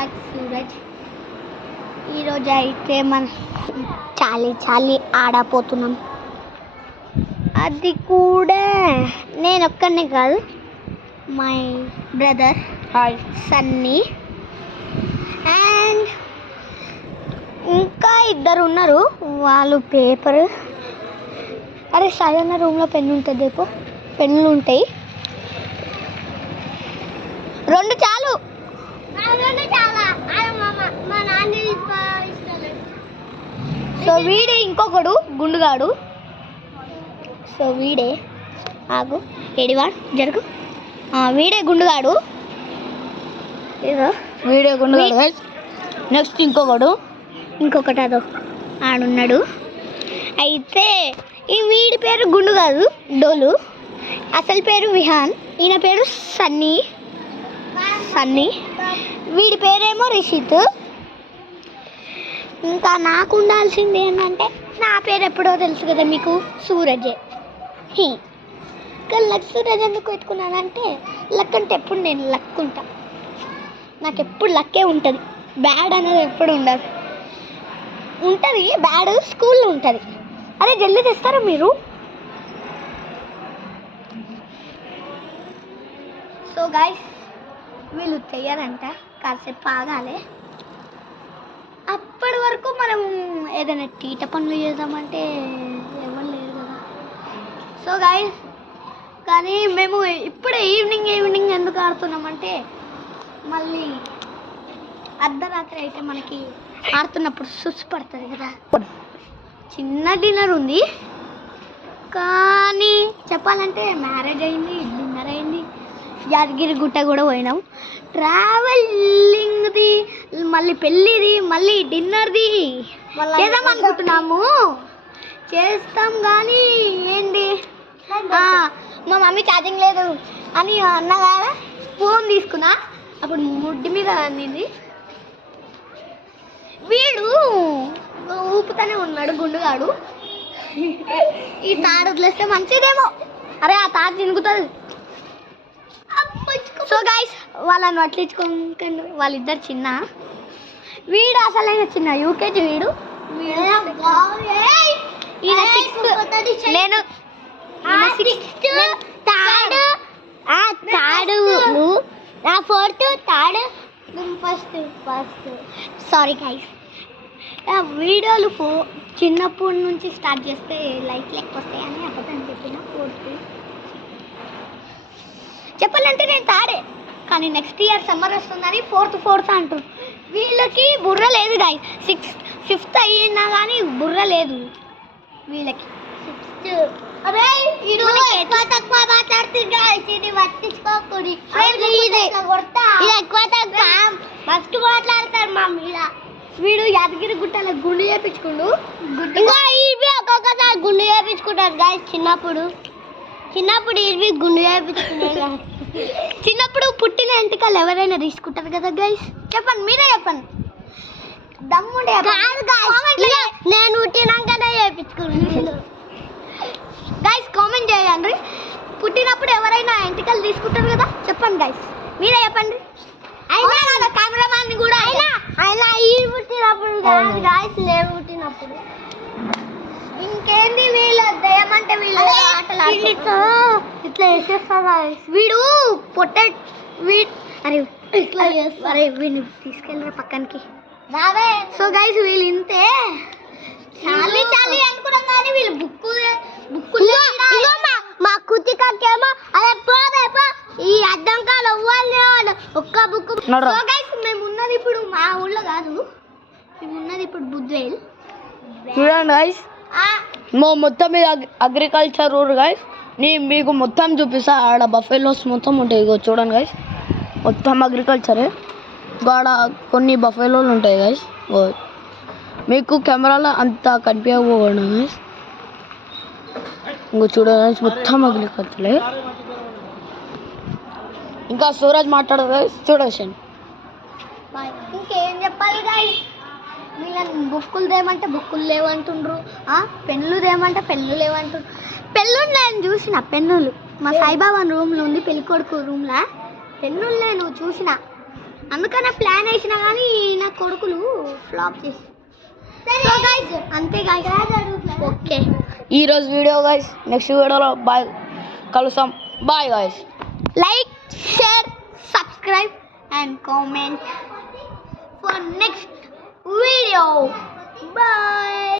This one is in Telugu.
లైక్ సూరజ్. ఈరోజు అయితే మనం చాలీ ఆడపోతున్నాం. అది కూడా నేను ఒక్కనే కాదు, మై బ్రదర్ సన్నీ అండ్ ఇంకా ఇద్దరు ఉన్నారు. వాళ్ళు పేపర్. అరే సాయన్న రూమ్లో పెన్ను ఉంటుంది, రేపు పెన్నులు ఉంటాయి. 2 చాలు. సో వీడే ఇంకొకడు గుండుగాడు. సో వీడే ఆగు ఏడివాడు జరుగు. వీడే గుండుగాడు. వీడియో గుండుగాడు. నెక్స్ట్ ఇంకొకటి అదో ఆడున్నాడు. అయితే ఈ వీడి పేరు గుండు కాదు, డోలు. అసలు పేరు విహాన్. ఈయన పేరు సన్నీ. వీడి పేరేమో రిషిత్. ఇంకా నాకు ఉండాల్సింది ఏంటంటే, నా పేరు ఎప్పుడో తెలుసు కదా మీకు, సూరజే. కానీ లక్ సూరజ్ ఎందుకు ఎత్తుకున్నానంటే, లక్ అంటే ఎప్పుడు నేను లక్ ఉంటా. నాకు ఎప్పుడు లక్కే ఉంటుంది, బ్యాడ్ అనేది ఎప్పుడు ఉండదు. ఉంటుంది బ్యాడ్, స్కూల్లో ఉంటుంది. అరే జల్దీ తెస్తారా మీరు? సో గైస్ వీళ్ళు చెయ్యారంట, కాసేపు ఆగాలి. అప్పటి వరకు మనం ఏదైనా తీట పనులు చేద్దామంటే ఎవరు లేరు కదా. సో గైస్ కానీ మేము ఇప్పుడే ఈవినింగ్ ఎందుకు ఆడుతున్నామంటే, మళ్ళీ అర్ధరాత్రి అయితే మనకి ఆడుతున్నప్పుడు సుస్ పడుతుంది కదా. చిన్న డిన్నర్ ఉంది, కానీ చెప్పాలంటే మ్యారేజ్ అయింది, డిన్నర్ అయింది, యాదగిరి గుట్ట కూడా పోయినాం. ట్రావెలింగ్ది, మళ్ళీ పెళ్ళిది, మళ్ళీ డిన్నర్ది చేద్దాం అనుకుంటున్నాము. చేస్తాం కానీ ఏంటి, మా మమ్మీ ఛార్జింగ్ లేదు అని అన్నా కదా, ఫోన్ తీసుకున్నా. అప్పుడు ముడ్డి మీద అందింది. వీడు ఊపుతానే ఉన్నాడు గుండుగాడు. ఈ తాడు వదిలేస్తే మంచిదేమో. అరే ఆ తాడు చినుకుతుంది. సో గైస్ వాళ్ళని పట్టించుకోకండి, వాళ్ళిద్దరు చిన్న. వీడు అసలైన చిన్న యూకేజీ. వీడు ఈయన 6th, నేను తాడు 4th, తాడు ఫస్ట్. సారీ గైస్, వీడియోలు చిన్నప్పటి నుంచి స్టార్ట్ చేస్తే లైక్ లెక్క వస్తాయని అబద్ధం చెప్పిన. 4th చెప్పాలంటే నేను తాడే, కానీ నెక్స్ట్ ఇయర్ సమ్మర్ వస్తుందని 4th అంటారు. వీళ్ళకి బుర్ర లేదు గైస్. 5th అయినా కానీ బుర్ర లేదు వీళ్ళకి. 6th అరే ఎక్కువ తక్కువ మాట్లాడుతుంది, పట్టించుకోకూడదు. ఎక్కువ తక్కువ ఫస్ట్ మాట్లాడతారు మా మీద. వీడు యాదగిరి గుట్టలో గుండు చేయించుకుండు. ఒక్కొక్కసారి గుండు చేయించుకుంటారు గాయస్. చిన్నప్పుడు ఇవి గుండు చేయించుకునే. చిన్నప్పుడు పుట్టిన ఎంటికలు ఎవరైనా తీసుకుంటారు కదా గైస్. చెప్పండి, మీరే చెప్పండి. దమ్ముండే నేను పుట్టినాకనే చేయించుకున్నాను గైస్. కామెంట్ చేయండి, పుట్టినప్పుడు ఎవరైనా ఎంటికలు తీసుకుంటారు కదా. చెప్పండి గైస్, మీరే చెప్పండి. కెమెరామ్యాన్ కూడా అయినా ఈ పుట్టినప్పుడు గాయస్, లేవు పుట్టినప్పుడు. ఇంకేంది వీళ్ళ దయమంటే వీళ్ళు ఇట్లా చేసేస్తా. వీడు అరే ఇట్లా చేస్తా. అరే వీడిని తీసుకెళ్ళరా పక్కనకి. సో గైస్ వీళ్ళు ఇంతే. చాలీ అనుకున్నాం కానీ వీళ్ళు బుక్కులు మా కుతికేమో అదే పోదేపో ఈ అద్దం కాలు అవ్వాలి ఒక్క బుక్. సో గైస్ మేము ఉన్నది ఇప్పుడు మా ఊళ్ళో కాదు, మేము ఉన్నది ఇప్పుడు బుద్వేల్. చూడండి గైస్, మొత్తం మీద అగ్రికల్చర్ ఊరు గైస్. మీకు మొత్తం చూపిస్తా. ఆడ బఫెలోస్ మొత్తం ఉంటాయి. ఇగో చూడండి గైస్, మొత్తం అగ్రికల్చరే. ఆడ కొన్ని బఫెలోలు ఉంటాయి గైస్. మీకు కెమెరాలో అంత కనిపించకపోవడం గైస్. ఇంకో చూడండి గైస్, మొత్తం అగ్రికల్చరే. ఇంకా సూరజ్ మాట్లాడదు గైస్, చూడొచ్చండి. ఇంకేం చెప్పాలి గైస్, వీళ్ళని బుక్కులు దేమంటే బుక్కులు లేవంటుండ్రు, పెన్నులు దేమంటే పెన్నులు లేవంటుండ్రు. పెన్నులు నేను చూసిన, పెన్నులు మా సాయిబాబా రూమ్లో ఉంది, పెళ్ళికొడుకు రూమ్లో పెన్నులు నేను చూసిన. అందుకనే ప్లాన్ వేసినా కానీ నా కొడుకులు ఫ్లాప్ చేసి. సో గైస్ అంతే గైస్. ఓకే ఈరోజు వీడియో గైస్, నెక్స్ట్ వీడియోలో బాయ్ కలుస్తాం. Bye guys. Like, share, subscribe and comment for next video. Bye.